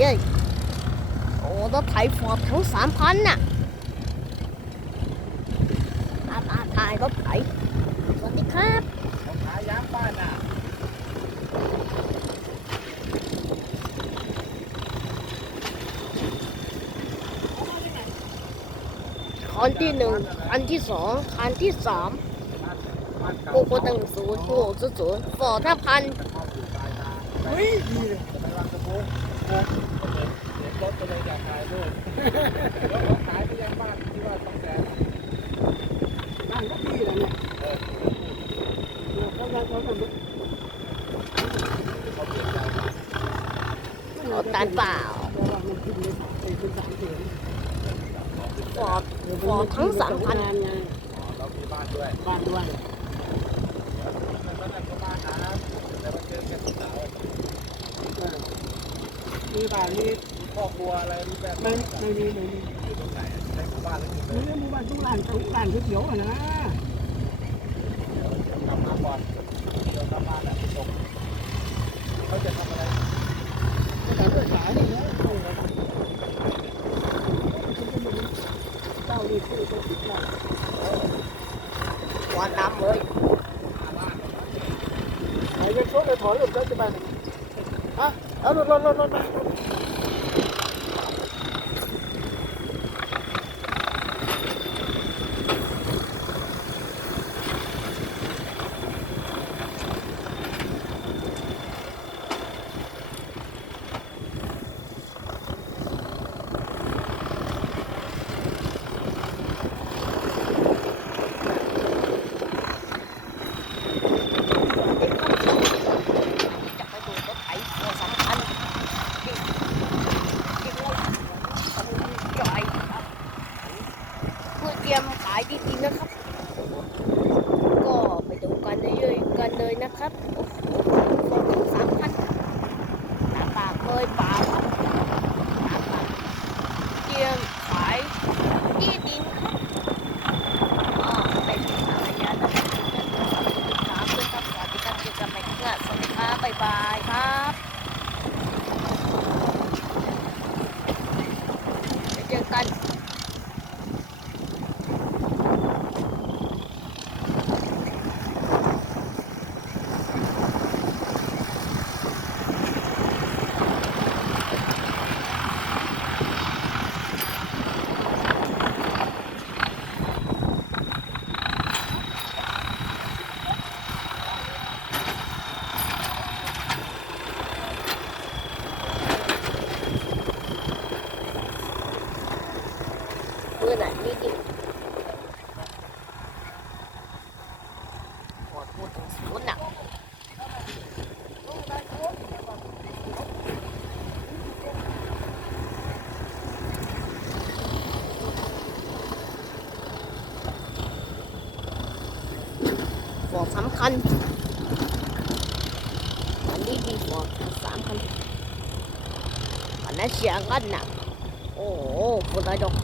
เอ้ยโอ้รถไถฟอร์ดทั้งสามพันน่ะอาตาถ่ายรถไถสวัสดีครับผมขายยางบ้านอะคันที่หนึ่งคันที่สองคันที่สามบ้านเก่าโอ้โหตั้งศูนย์โอ้โหศูนย์ศูนย์ฟอร์ดห้าพันจะเข้าสู่ปลายทางเฮ้ยดีเลย จะไปเออเห็นรถก็เลยอยากถ่ายรูปแล้วผมขายไปยังบ้านที่ว่าต้องแสนบ้านก็ดีแล้วเนี่ยเออเดี๋ยวเขาจะเขาจะเขาตันเปล่ามันขึ้นเลยเป็นสามเสียงฟอดฟอดทั้งสามพันงานไงเรามีบ้านด้วย บ้านด้วย ตอนนั้นก็บ้านนะแต่มาเจอแค่สาว เออ มีบ้านมีมีครอบครัวอะไรแบบไม่ไม่มีไม่มีอยู่ตรงไหนในหมู่บ้านหรืออยู่มีเรื่องหมู่บ้านทุกร้านทุกร้านก๋วยเตี๋ยวอะนะเดี๋ยวกลับมาก่อนเดี๋ยวกลับมาแบบตกเขาจะทำอะไรแต่ก็ขายได้แล้วเจ้าดีคือตัวติดเราวันน้ำเลยไอ้เงินโชคไปถอนหลุดก็จะไป ฮะเอาหลุดหลุดหลุดหลุดมา จะไปดูรถไถฟอร์ดสามพันที่ที่เราใหญ่ครับเพื่อเต รียมขายดีๆนะครับ ก็ไปดูกันเลยกันเลยนะครับ โอ้โหฟองสามพันหน้าปากเลยเปล่าครับหน้าปากเตรียมขายที่ดินครับอ๋อเป็นอะไรนะครับถามด้วยครับสวัสดีครับเจอกันใหม่ครั้งหน้าสวัสดีครับบ๊ายบายครับไปเจอกัน มือไหนนี่ดิหมดพูดถึงศูนย์น่ะ ของสำคัญอันนี้มีของสามคันอันนั้นเสียงกันนะโอ้โหคนไรดอก